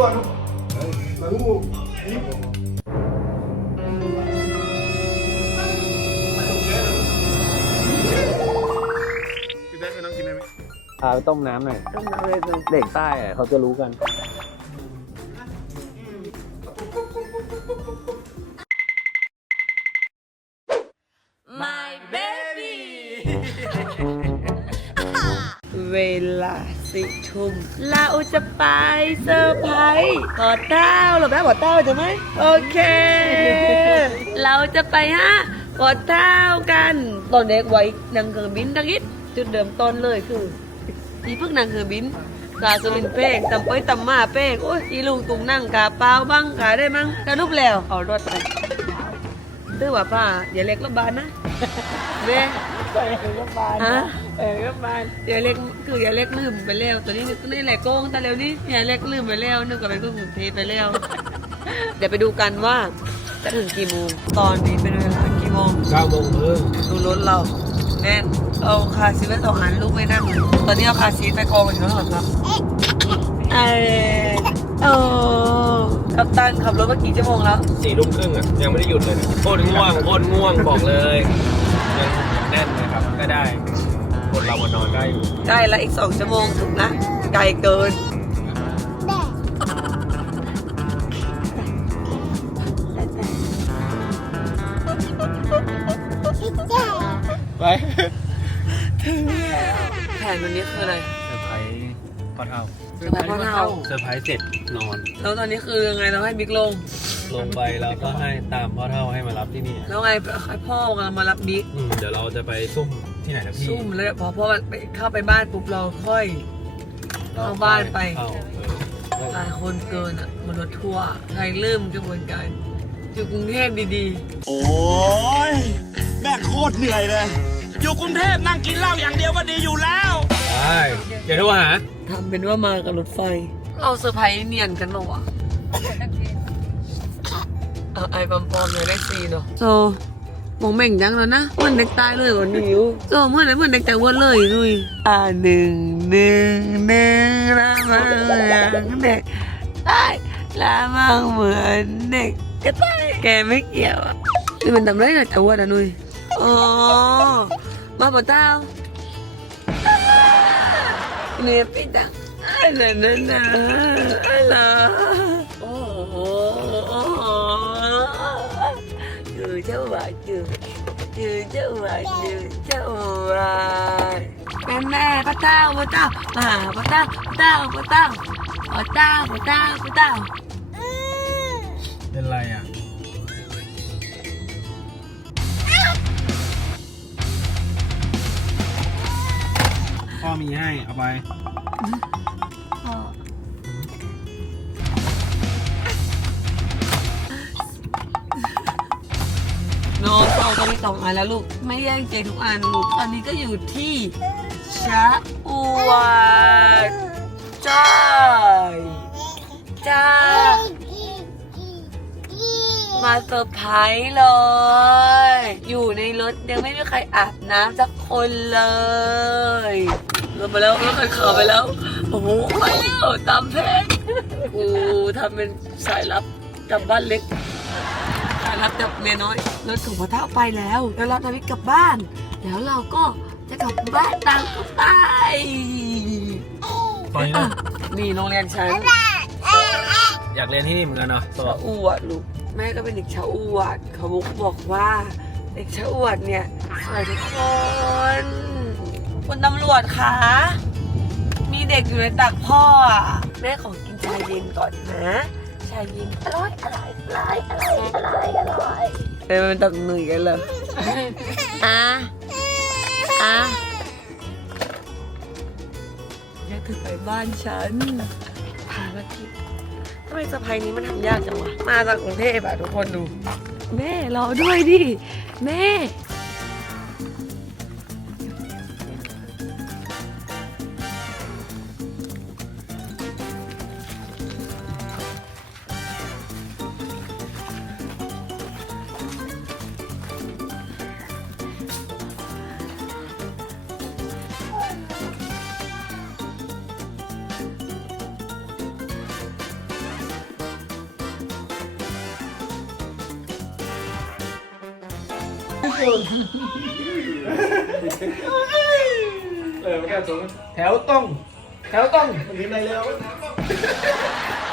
ก่อนหลังงูนี่พี่แจ๊คให้น้องกินได้ไหมพาไปต้มน้ำหน่อยต้มน้ำเลยเด็กใต้อะเขาจะรู้กัน My baby เวลาสิทุ่มเราจะไปเซอร์ไพร ส์ขอเต้าหรอแม่ขอเต้าจะไหมโอเค เราจะไปฮะขอเต้ากัน ตอนเด็กไว้นังเครื่องบินทั้งอิดจุดเดิมต้นเลยคืออีเพิ่งนังเครื่องบินกาสลินเป้งตำไปตำมาเป้งโอ้ยอีลุงตุงนั่งกาเปล่าบ้างกาได้มั้งสรุปแล้วเอารถไปตื้อว่าป้าอย่าเล็กรถบานนะเว้ ฮะไปก็บานอย่าเล็กคืออย่าเล็กลืมไปแล้วตัวนี้นึกนี่แหละโกงต่เร็วนี่อย่าเล็กลืมไปแล้วนึกว่าเป็นกรุงเทไปแล้ว เดี๋ยวไปดูกันว่าจะถึงกี่โมงตอนนี้เป็นเวลากี่โมงเก้าโมงครึ่งดูรถเราแน่นเอาคาซีทไปสองอันลูกไม่นั่งเลยตอนนี้เอาคาซีไปกองอยู่ข้งหลังครับเออโอ้กัปตันขับรถมากี่ชั่วโมงแล้วสี่ทุ่มครึ่งอะยังไม่ได้หยุดเลยโคตรง่วงโคตรง่วงบอกเลย แน่นนะครับ ก็ได้ คนเรามานอนได้อยู่ใกล้ละอีกสองชั่วโมงถึงนะไกลเกิน ไป แผนวันนี้คืออะไร เซอร์ไพรส์พ่ อเท่าเซอร์ไพรส์พ่อเท่าเซอร์ไพรส์เสร็จนอน แล้วตอนนี้คือยังไงเราให้บิ๊กลง ลงไปแล้วก็ให้ตามพ่อเท่าให้มารับที่นี่แล้วไงให้พ่อกำลังมารับบิ๊กอืมเดี๋ยวเราจะไปซุ่มที่ไหนนะพี่ซุ่มแล้วพอพ่อไปเข้าไปบ้านปุ๊บเราค่อยเข้าบ้านไปเข้าเออหลายคนเกินอะบนรถทัวร์ใครเริ่มกระบวนการอยู่กรุงเทพดีโอ้ยแม่งโคตรเหนื่อยเลย อยู่กรุงเทพนั่งกินเหล้าอย่างเดียวก็ดีอยู่แล้วได้เดี๋ยวโทรหาๆ ทำเป็นว่ามากับรถไฟ เราเซอร์ไพรส์เนียนกันเหรอวะเออไอ้ปอมๆเลยได้ซีเนาะโซมองแม่งยังแล้วนะเหมือนเด็กตายเลยวันนี้โซเหมื่อนเหมือนเด็กแต่วันเลยนุยอ่าหนึ่งหนึ่งหนึ่งละมังอย่างเด็กตายละมังเหมือนเด็กกระต่ายแกไม่เกี่ยวอะนี่มันทำไรกับแต่วันอะนุยอ๋อมาปะเต้า เนี่ยพี่ดังอะไรนั่นนะอะไรโอ้โหคือเจ้าว่าคือคือเจ้าว่าคือเจ้ามีให้ เอาไปโน้ตโตตอนนี้สองอันแล้วลูก ไม่แย่งเจทุกอันลูก ตอนนี้ก็อยู่ที่ชะอวดจ้ายจ้า มาเซอร์ไพรส์เลย อยู่ในรถยังไม่มีใครอาบน้ำสักคนเลย รถมาแล้วรถคันขาวไปแล้ว โอ้โหไปแล้วตามแผนกูทำเป็นสายลับกลับบ้านเล็กสายลับจับเมียน้อยรถของพ่อเท่าไปแล้ว แล้วรับนาวิกกลับบ้าน แล้วเราก็จะกลับบ้านตามเขาไปตอนนี้อะนี่โรงเรียนฉันอยากเรียนที่นี่เหมือนกันเนาะตัวชะอวดลูกแม่ก็เป็นเด็กชะอวดเขาบุกบอกว่า เด็กชะอวดเนี่ยสวยทุกคน คุณตำรวจคะ มีเด็กอยู่ในตักพ่ออะแม่ขอกินชาเย็นก่อนนะ ชาเย็นอร่อยอร่อยอร่อยอร่อยอร่อยอร่อยเป็นมันตักหนึ่งกันเลยอะอะอยากถึงไปบ้านฉันภารกิจทำไมสะพายนี้มันทำยากจังวะ มาจากกรุงเทพอะทุกคนดู แม่รอด้วยดิ แม่ เออม่กล้าสูงแถวตรงแถวตรงมันมีอะไรแล้ว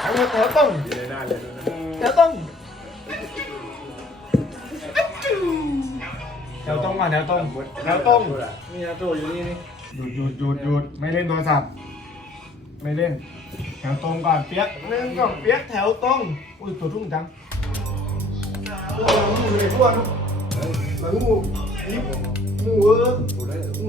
แถวแถวตรงมีอะไรได้เลยแถวตรงแถวตรงมาแถวตรงแถวตรงนี่นะตัวอยู่นี่นี่หยุดหยุดหยุดหยุดไม่เล่นโทรศัพท์ไม่เล่น แถวตรงก่อนเปียกหนึ่งสองเปียกแถวตรงอุ้ยตัวทุ่งจังตัวหมูเลยทั่วทุก หลังหมูนี่หมูเออหมู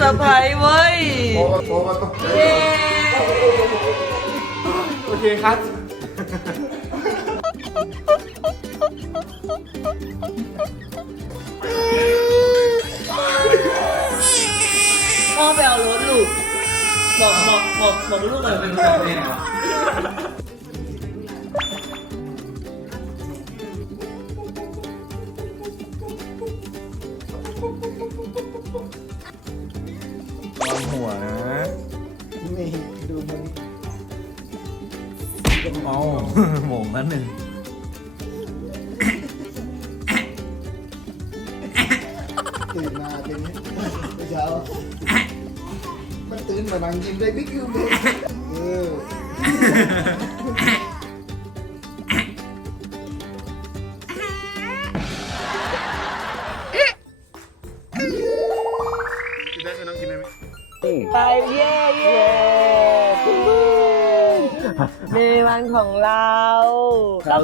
เซอร์ไพรส์เว้ย โอ้โหมาต้องเย้โอเคครับ พ่อไปเอารถลูก บอกบอกบอกบอกลูกหน่อยเป็นแบบนี้หัว นี่ดูมันเอาหมงนั้นหนึ่งตื่นมาเป็นนี้เช้ามันตื่นมานั่งยิ้มได้บิ๊กยูเลยเออ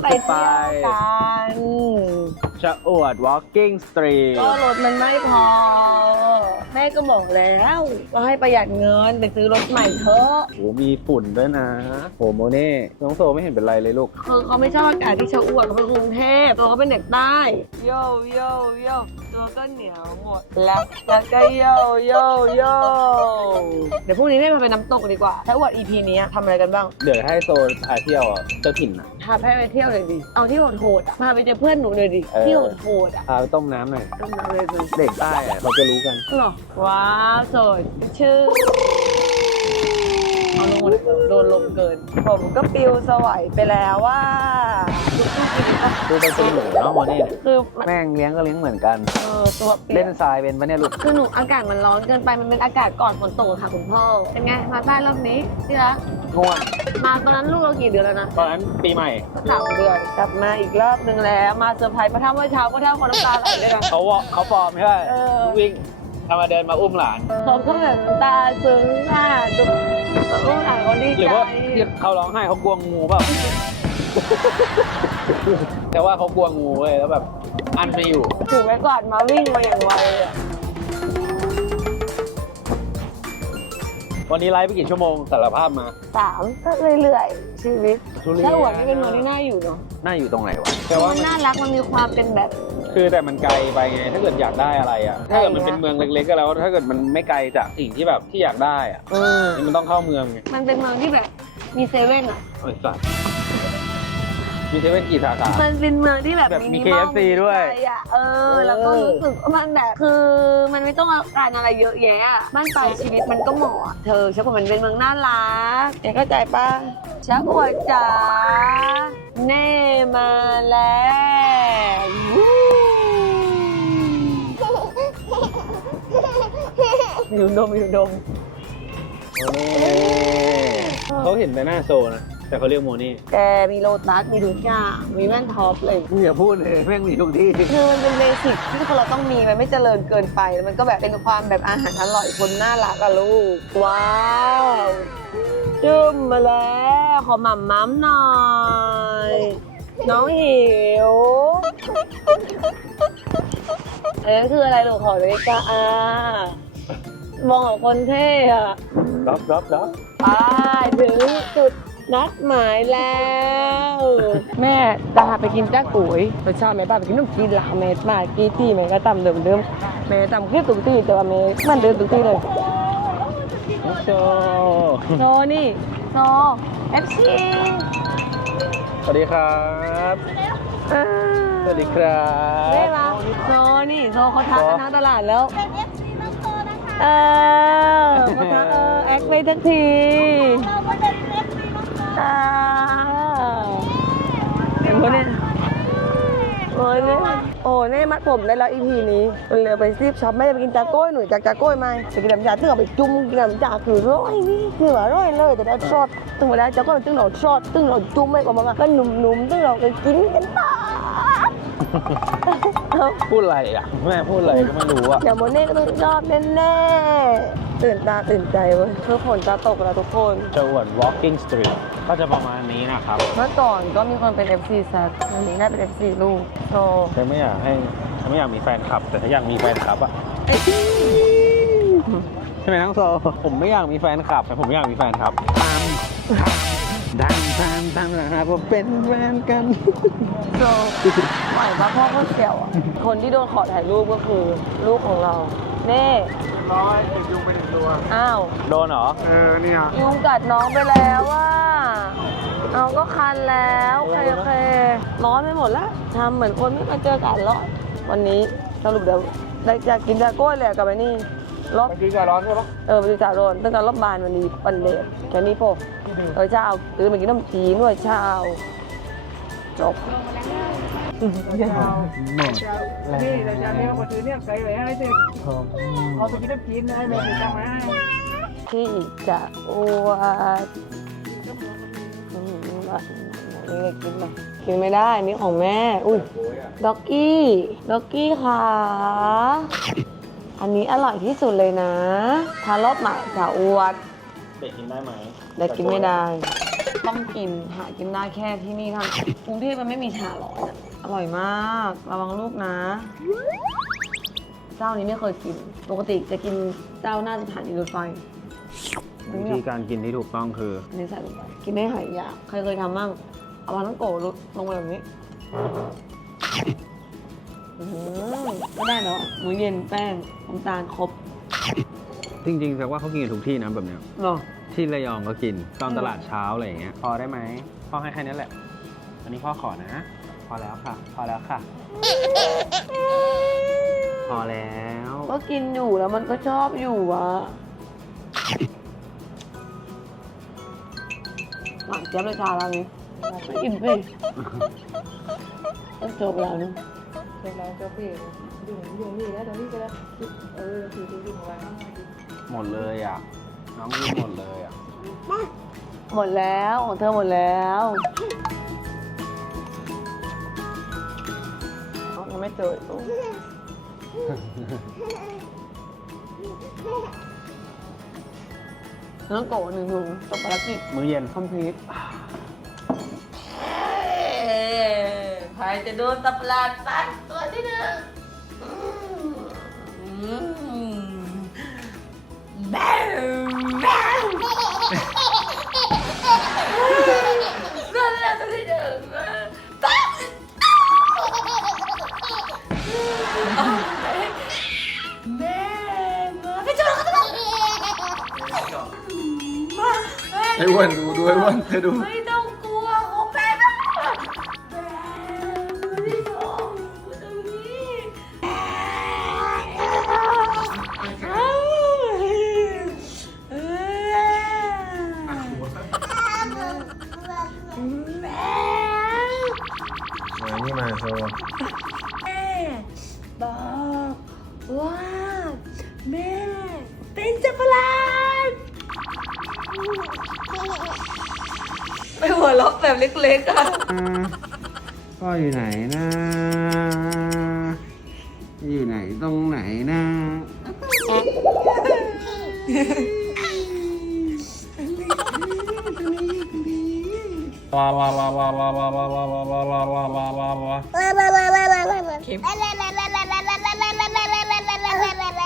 ไปเที่ยวกัน จะอวด walking street ก็รถมันไม่พอ แม่ก็บอกแล้วว่าให้ประหยัดเงินไปซื้อรถใหม่เถอะโหมีฝุ่นด้วยนะโหโมเน่น้องโซไม่เห็นเป็นไรเลยลูก คือเขาไม่ชอบอากาศที่ชะอวดเขาเป็นกรุงเทพตัวเขาเป็นเด็กใต้โยโยโยตัวก็เหนียวหมดแล้วแล้วก็โยโยโยเดี๋ยวพรุ่งนี้แม่พาไปน้ำตกดีกว่าถ้าอวด EP นี้ทำอะไรกันบ้าง เดี๋ยวให้โซนพาเที่ยวอะเจ้าถิ่นอะพาแม่ไปเที่ยวเลยดิเอาที่โหดๆอะพาไปเจอเพื่อนหนูเลยดิ เออที่โหดๆอะพาไปต้มน้ำหน่อยต้องมาเลยเลยเด็กใต้อะเขาจะรู้กันหรอว้าวโสดชื่อเอาลงมาเลยโดนลมเกิน ผมก็ปิวสวัยไปแล้วว่าลูกๆกินปะดูเป็นเป็นหมูเนาะโมเน่คือมันแม่งเลี้ยงก็เลี้ยงเหมือนกัน เออตัวเปียเล่กนทรายเป็นปะเนี่ยลูกคือหนูอากาศมันร้อนเกินไปมันเป็นอากาศก่อนฝนตกค่ะคุณพ่อเป็นไงมาใต้รอบนี้ที่รัก ง่วงมาตอนนั้นลูกเรากี่เดือนแล้วนะตอนนั้นปีใหม่สามเดือนกลับมาอีกรอบนึงแล้ว มาเซอร์ไพรส์ประทับเมื่อเช้าก็เท่าคนน้ำตาไหลด้วยกันเขาว่าเขาปลอมใช่ไหมเออวิ่งทำมาเดินมาอุ้มหลานเขาก็แบบน้ำตาซึ้งอะดูลูกหลานเขาดีหรือใจว่าที่เขาร้องไห้เขากลัวงูเปล่าแต่ว่าเขากลัวงูเว้ยแล้วแบบอันไม่อยู่ถือไว้ก่อนมาวิ่งมาอย่างไว วันนี้ไลฟ์ไปกี่ชั่วโมงสารภาพมา สามก็เรื่อยๆชีวิตทุเรียน ถ้าหวนนี่เป็นเมืองที่น่าอยู่เนาะน่าอยู่ตรงไหนวะแต่ว่ามันมันน่ารักมันมีความเป็นแบบ คือแต่มันไกลไปไง ถ้าเกิดอยากได้อะไรอะ ถ้าเกิดมันเป็นเมืองเล็กๆก็แล้ว ถ้าเกิดมันไม่ไกลจากสิ่งที่แบบที่อยากได้อะเออมันต้องเข้าเมืองไงมันเป็นเมืองที่แบบมีเซเว่นอะโอ้ยสัตว์ มีเซเว่นกี่สาขา มันเป็นเมืองที่แบบแบบมีนิ KFC ด้วยอะไรอะเออ แล้วก็รู้สึกว่ามันแบบคือมันไม่ต้องการอะไรเยอะแยะอะบ้านปลายชีวิตมันก็เหมาะอะเธอชักว่ามันเป็นเมืองน่ารักแกเข้าใจปะชักอวดจ๋าเน่มาแล้ววู้มีดมมีดมโมเน่เขาเห็นแต่หน้าโซนะ แต่เขาเรียกโมเน่แกมีโลตัสมีทุกอย่างมีแว่นท็อปเลยมึงอย่าพูดเลยแม่งมีทุกที่คือมันเป็นเบสิกที่คนเราต้องมีมันไม่เจริญเกินไปมันก็แบบเป็นความแบบอาหารอร่อยคนน่ารักอะลูก ว้าวจุ่มมาแล้วขอหม่ำม้ำหน่อย น้องหิวอันนั้นคืออะไรลูกขอเลยกาอามองของคนเท่อะรับรับรับไปถึงจุด นัดหมายแล้ว แม่ตาไปกินจ้าก๋วยไปชอบแม่ป้าไปกินนุ่มจีนหลาแม่มากี่ที่แม่ก็ตำเดิมเดิมๆแม่ตำแค่ตุ้งที่แต่ว่าแม่มันเดินตุ้งที่เลยโชโนนี่โนเอฟซีสวัสดีครับสวัสดีครับได้ปะโนนี่โนเขาทักกันทั้งตลาดแล้วเออเขาทักเออแอคไปทักที อ่าเห็นคนเนี่ยโอ้ยเนี่ยโอ้ยเนี่ยมัดผมได้แล้วอีพีนี้มันเหลือไปซีบช็อปไม่ได้ไปกินจากโก้ยหนุ่ยจากจากโก้ยมาจะกินน้ำยาตึ้งเอาไปจุ่มกินน้ำยาคือร้อยนี่คือว่าร้อยเลยแต่ได้ชอตตึ้งเวลาจากโก้ยตึ้งเราชอตตึ้งเราจุ่มไม่กว่ามันก็หนุ่มๆตึ้งเราก็กินกันต่อพูดอะไรอะแม่พูดอะไรก็ไม่รู้อะอย่าโมเน่ก็ต้องชอบแน่ๆ ตื่นตาตื่นใจเว้ยคือฝนจะตกแล้วทุกคน จะอวด walking street ก็จะประมาณนี้นะครับเมื่อก่อนก็มีคนเป็น FC ซักวันนี้น่าเป็น FC ลูกโตแต่ไม่อยากให้ไม่อยากมีแฟนคลับ แต่ถ้าอยากมีแฟนคลับอะใช่ไหมน้องโซผมไม่อยากมีแฟนคลับ แต่ผมอยากมีแฟนคลับตามดังตามตามนะครับว่าเป็นแฟนกันโตไหวปะพ่อก็เสี่ยวอะคนที่โดนขอถ่ายรูปก็คือลูกของเราเน่ ร้อยติดยุงไปหนึ่งตัวอ้าวโดนเหรอ เออเนี่ยยุงกัดน้องไปแล้วว่าน้องก็คันแล้วโอเคโอเคร้อนไปหมดแล้วทำเหมือนคนไม่เคยเจออากาศร้อนวันนี้สรุปเดี๋ยวได้จะกินดาโก้ยเลยกับไอ้นี่รอบเมื่อกี้จะร้อนใช่ปะเออไปดูจ่าโดนตั้งแต่รอบบานวันนี้ปันเดทแค่นี้โปะเออเช้าตื่นมากินน้ำจีนด้วยเช้าจบ หมดนี่เราจะเนี่ยมาซื้อเนี่ยใส่ไว้ให้เด็กเอาไปกินน้ำกินให้แม่จะมาที่จะอวดอืมอะนี่เลยกินไหมกินไม่ได้อันนี่ของแม่ อุ้ยด็อกกี้ด็อกกี้ค่ะ อันนี้อร่อยที่สุดเลยนะทารอบหมาจะอวดเด็กกินได้ไหมแต่กินไม่ได้ ต้องกินหากินได้แค่ที่นี่เท่านั้นกรุงเทพมันไม่มีชาร้อน อะอร่อยมาก ระวังลูกนะ เจ้านี้ไม่เคยกิน ปกติจะกินเจ้าหน้าสถานีรถไฟวิธีการกินที่ถูกต้องคืออันนี้ใส่ลงไปกินได้หายยากใครเคยทำมั่งเอาวางทั้งโกลลงไปแบบนี้อื้อหือก็ได้เนาะมื้อเย็นแป้งน้ำตาลครบ จริงๆแปลว่าเขากินกันทุกที่นะแบบเนี้ยเนาะที่ระยองก็กิน ตอนตลาดเช้าอะไรอย่างเงี้ย พอได้ไหมพ่อให้แค่นี้แหละ อันนี้พ่อขอนะ พอแล้วค่ะ พอแล้วค่ะ พอแล้ว ก็กินอยู่แล้วมันก็ชอบอยู่อะหวานเจี๊ยบเลยชาแล้วนี้ไม่กินสิต้องจบแล้วนะเสร็จแล้วจะเปลี่ยนอยู่อยู่นี่แล้วตอนนี้ก็แล้วเออถือถือถือของเราหมดเลยอะ น้องกินหมดเลยอะ หมดแล้วของเธอหมดแล้ว ไม่เจออีกโอ้น้องโกะหนึ่งถุงจบภารกิจมื้อเย็นคอมพลีทใครจะโดนตับลาดตัดตัวที่หนึ่ง วนเธอดู ไม่ต้องกลัวโอเปนแบนคุณผู้ชมตรงนี้มานี่มาโซ แบบเล็กๆอะก็อยู่ไหนนะ อยู่ไหนตรงไหนนะว้าวว้าวว้าวว้าวว้าวว้าวว้าวว้าวว้าวว้าวว้าวว้าวว้าวเ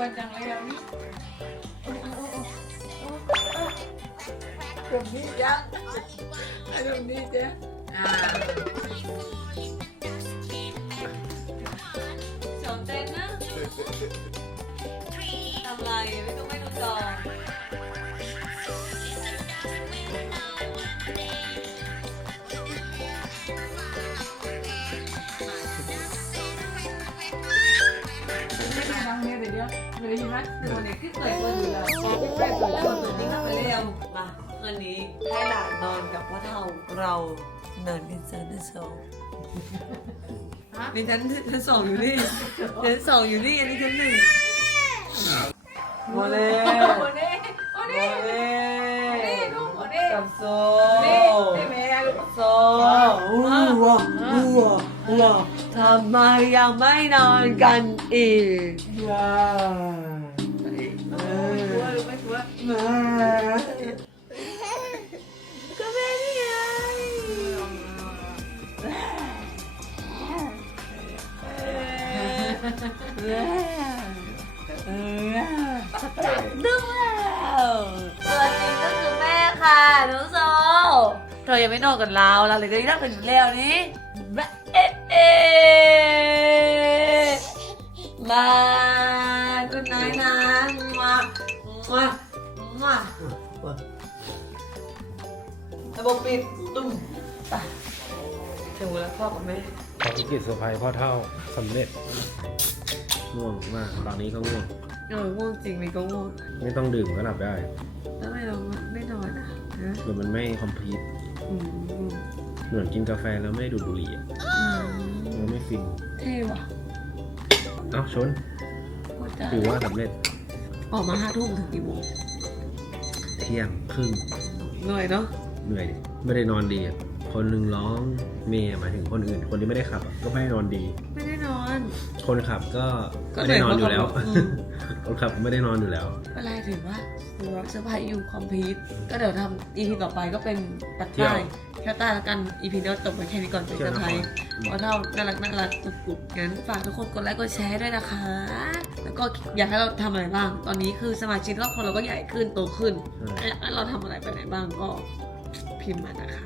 วันจังเลยอะนี่ตรงนี้จ้ะตรงนี้จ้ะอ่าสนใจนะทำไรไม่ต้องไม่ดูจอ ได้ฟังเนี่ยเดี๋ยวเดี๋ยวไม่ได้ยินไหมหนูเนี่ยขึ้นเปิดคนอยู่แล้วแม่เปิดคนตัวนี้มาเร็วมาคืนนี้ให้หลานนอนกับพ่อเท่าเรานอนกันชั้นที่สองมีชั้นชั้นสองอยู่นี่ชั้นสองอยู่นี่อันนี้ชั้นหนึ่งมาเลยโอ้เน่โอ้มาเน่เลยลูกโอ้เน่กับโซนี่นี่แม่ลูกโซอู้ว้าอู้ว้าว้าทำไมยังไม่นอนกันอีกว้าเอไม่กลัวอลูกไม่กลัวมาก็แม่นี่ไงดูแล้วตัวจริงก็คือแม่ค่ะน้องโซเธอยังไม่นอนกับเราเราเลยก็นั่งกันอยู่แล้วนี่ แม่เอ๊ะเอ๊ะมากุนนายนะมามามาระบบปิดตุ้มไปถึงเวลาพ่อกับแม่ภารกิจเซอร์ไพรส์พ่อเท่าสำเร็จง่วงมากตอนนี้ก็ง่วงเออง่วงจริงมีก็ง่วงไม่ต้องดื่มก็หลับได้แล้วไม่เราไม่นอนอะนะหรือมันไม่คอมพลีทอืมอืม เหมือนกินกาแฟแล้วไม่ได้ดูดบุหรี่อะอืมมันไม่ฟินเท่ว่ะเอ้าชนโคตรถือว่าสำเร็จออกมาห้าทุ่มถึงกี่โมงเที่ยงครึ่งเหนื่อยเนาะเหนื่อยดิไม่ได้นอนดีอะคนหนึ่งร้องเมย์หมายถึงคนอื่น คนที่ไม่ได้ขับอะก็ไม่ได้นอนดี ไม่ได้นอน คนขับก็ก็ไม่ได้นอนอยู่แล้วเหนื่อยกว่าขับรถอืมคนขับก็ไม่ได้นอนอยู่แล้วอะไรถือว่าเราเซอร์ไพรส์อยู่คอมพลีทก็เดี๋ยวทำอีพีต่อไปก็เป็นปัดเที่ยวใต้ แค่ใต้แล้วกันอีพีนี้จบไปแค่นี้ก่อนเป็นเซอร์ไพรส์เที่ยวเพราะเท่าน่ารักน่ารักกรุบกรุบงั้นฝากทุกคนกดไลค์กดแชร์ด้วยนะคะ แล้วก็อยากให้เราทำอะไรบ้าง ตอนนี้คือสมาชิกรอบคนเราก็ใหญ่ขึ้นโตขึ้นใช่อยากให้เราทำอะไรไปไหนบ้างก็พิมพ์มานะคะ